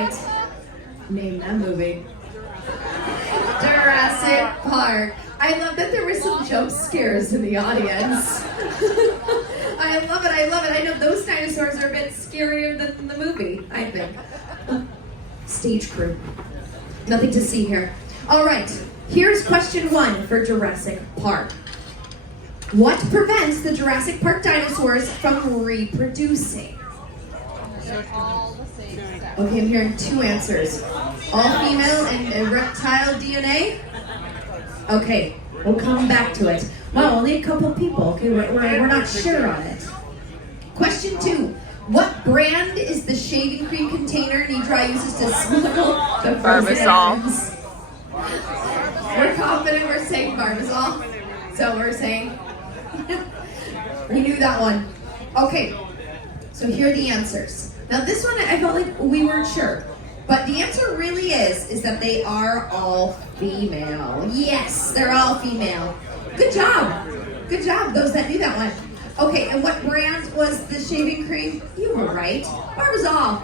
right. Name that movie. Jurassic Park. I love that there were some jump scares in the audience. I love it, I love it. I know those dinosaurs are a bit scarier than the movie, I think. Stage crew. Nothing to see here. All right, here's question 1 for Jurassic Park. What prevents the Jurassic Park dinosaurs from reproducing? Okay, I'm hearing 2 answers. All female and reptile DNA? Okay, we'll come back to it. Wow, only a couple people. Okay, we're not sure on it. Question 2. What brand is the shaving cream container Nidra uses to smuggle the Barbasol. ends? We're confident we're saying Barbasol. So we're saying we knew that one. Okay, so here are the answers. Now this one I felt like we weren't sure. But the answer really is that they are all female. Yes, they're all female. Good job. Good job, those that knew that one. Okay, and what brand was the shaving cream? You were right. Barbasol.